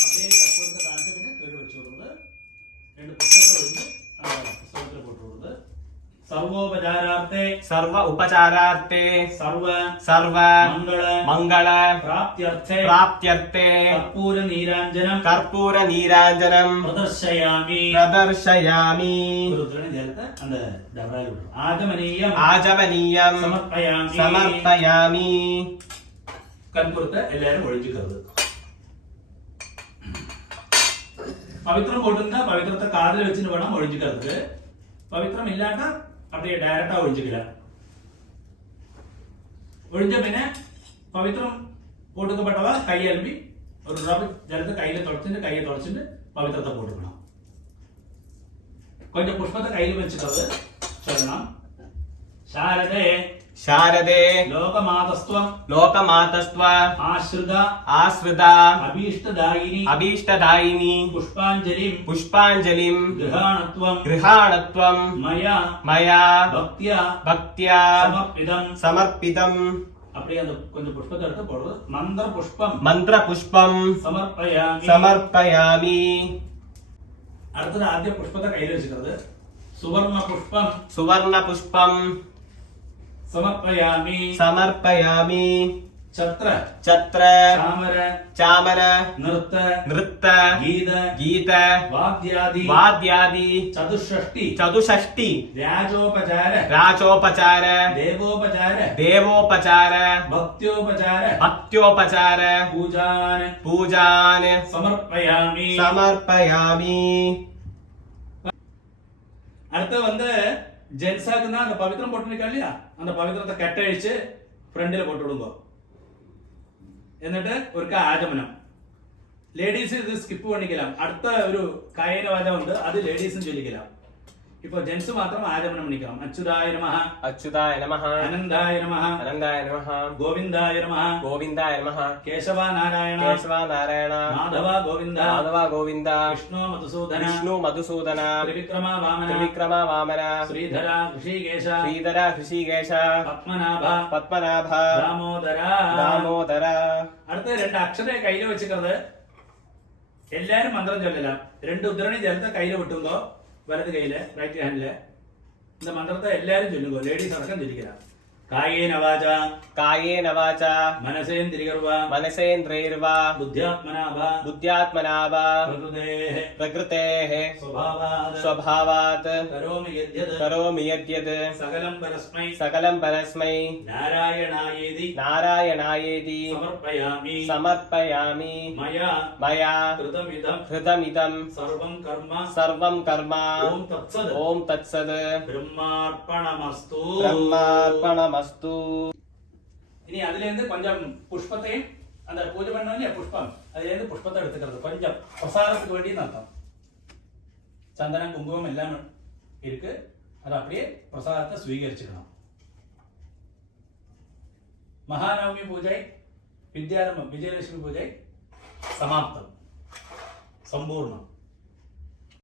அப்படியே கற்பூரத்தை காணிச்ச பின்ன கீழே வச்சு விடுறது. 2 புஷ்பத்தை ஒழிஞ்சு அந்த புஸ்தகத்துல போட்டு விடுறது. സർവോപചാരാർത്ഥേ സർവ ഉപചാരാർത്ഥേ സർവ സർവ മംഗള മംഗള പ്രാപ്ത്യർത്ഥേ പ്രാപ്ത്യർത്ഥേ കർപ്പൂര നീരാഞ്ജനം കർപ്പൂര നീരാഞ്ജനം പ്രദർശയാമി പ്രദർശയാമി. രുദ്രനെ ചേർത്ത് அந்த ഡബറായിൽ വിടും. ആചമനീയം ആചമനീയം സമർപ്പയാമി സമർപ്പയാമി. കർപ്പൂരത്തെ എല്ലാരും ഒഴിച്ചിക്കരുത്. പവിത്രം പോട്ടുന്ന പവിത്രത്തെ കാതിൽ വെച്ചിട്ട് വേണം ഒഴിച്ചിക്കരുത്. പവിത്രം ഇല്ലാണ്ട அப்படியே டைரக்டா ஒழிச்சுக்கலாம். ஒழிஞ்ச பின்ன பவித்ரம் போட்டுக்கப்பட்டவா கையை அலும்பி ஒரு டிராப் ஜலத்தை கையில தொடச்சிட்டு கையை தொடச்சிட்டு பவித்திரத்தை போட்டுக்கணும். கொஞ்சம் புஷ்பத்தை கையில வச்சுக்கிறது சொல்லணும். சாரதே ശാരദേ ലോകമാതസ്ത്വം ലോകമാതസ്ത്വ ആശ്രിത ആശ്രിത അഭീഷ്ടദായിനി അഭീഷ്ടദായിനി പുഷ്പാഞ്ജലിം പുഷ്പാഞ്ജലിം ഗൃഹാണത്വം ഗൃഹാണത്വം മയാ മയാ ഭക്ത്യാ ഭക്ത്യാ സമർപ്പിതം സമർപ്പിതം. அப்படியே அந்த கொஞ்சம் புஷ்பத்தை எடுத்து போடுறது. மந்திர புஷ்பம் മന്ത്രപുഷ്പം സമർപ്പയാമി സമർപ്പയാമി. അടുത്തത് ആദ്യ പുഷ്പത്തെ കയ്യിൽ വെച്ചിട്ടുള്ളത്. സുവർണ പുഷ്പം സുവർണ പുഷ്പം സമർപ്പയാമി സമർപ്പയാമി. ഛത്ര ഛത്ര ചാമര ചാമര നൃത്ത നൃത്ത ഗീത ഗീത വാദ്യാദി വാദ്യാദി ചതുഷ്ഷഷ്ടി ചതുഷഷ്ടി രാജോപചാര രാജോപചാര ദേവോപചാര ദേവോപചാര ഭക്ത്യോപചാര ഭക്ത്യോപചാര പൂജാൻ പൂജാൻ സമർപ്പയാമി. സമർപ്പയാമി. அடுத்து வந்து ஜென்ஸாக்குன்னா அந்த பவித்திரம் போட்டுருக்கா இல்லையா, அந்த பவித்திரத்தை கட்டழிச்சு ഫ്രണ്ടിൽ போட்டு விடுங்க. എന്നിട്ട് ഒരു ആചമനം. ലേഡീസ് ഇത് സ്കിപ്പ് പണിക്കലാം. അടുത്ത ഒരു കായനവാചം ഉണ്ട്, അത് ലേഡീസും ചൊല്ലിക്കലാം. ഇപ്പൊ ജെൻസ് മാത്രം ആചമനം പണിക്കണം. അച്യുതായ നമഃ അച്യുതായ നമഃ അനന്തായ നമഃ അനന്തായ നമഃ ഗോവിന്ദായ നമഃ ഗോവിന്ദായ നമഃ കേശവ നാരായണ കേശവ നാരായണ മാധവ ഗോവിന്ദ മാധവ ഗോവിന്ദ വിഷ്ണു മധുസൂദന വിഷ്ണു മധുസൂദന ത്രിവിക്രമ വാമന ത്രിവിക്രമ വാമന ശ്രീധര ഋഷികേശ ശ്രീധര ഹൃഷികേശ പത്മനാഭ പത്മനാഭ ദാമോദര ദാമോദര. അടുത്ത രണ്ട് അക്ഷരം കയ്യിൽ വെച്ചിട്ട് എല്ലാരും മന്ത്രം ചൊല്ലലാം. രണ്ട് ഉദ്ധരണി ചേർത്ത് കയ്യിൽ വിട്ടുമ്പോ വലത് കയ്യില് റൈറ്റ് ഹാൻഡില് இந்த മന്ത്രത്തെ എല്ലാരും ചൊല്ലുക. ലേഡീസ് അടക്കം ചൊല്ലിക്കലാം. കായേന വാച കായേന വാച മനസേന്ദ്രിയർവ മനസേന്ദ്രൈർവ ബുദ്ധ്യാത്മനാഭ ബുദ്ധ്യാത്മനാഭ പ്രകൃതേഃ പ്രകൃതേഃ സ്വഭാവാത് സ്വഭാവാത് കരോമി യദ്യത് കരോമി യദ്യത് സകലം പരസ്മൈ സകലം പരസ്മൈ നാരായണായേതി നാരായണായേതി സമർപ്പയാമി. സമർപ്പയാമി. മയാ മയാ കൃതമിദം ഹൃതമിദം സർവം കർമ്മ സർവം കർമ്മ ഓം തത്സത് ഓം തത്സത് ബ്രഹ്മാർപ്പണമസ്തു. ബ്രഹ്മാർപ്പണമസ്തു. இனி அதுல இருந்து கொஞ்சம் புஷ்பத்தையும் அந்த பூஜை பண்ணோம் இல்லையா புஷ்பம், அதுல இருந்து புஷ்பத்தை எடுத்துக்கிறது கொஞ்சம் பிரசாதத்துக்கு வேண்டிய அர்த்தம். சந்தனம் குங்குமம் எல்லாம் இருக்கு, அது அப்படியே பிரசாதத்தை ஸ்வீகரிச்சுக்கணும். மகாநவமி பூஜை வித்யாரம்பம் விஜயலட்சுமி பூஜை சமாப்தம் சம்பூர்ணம்.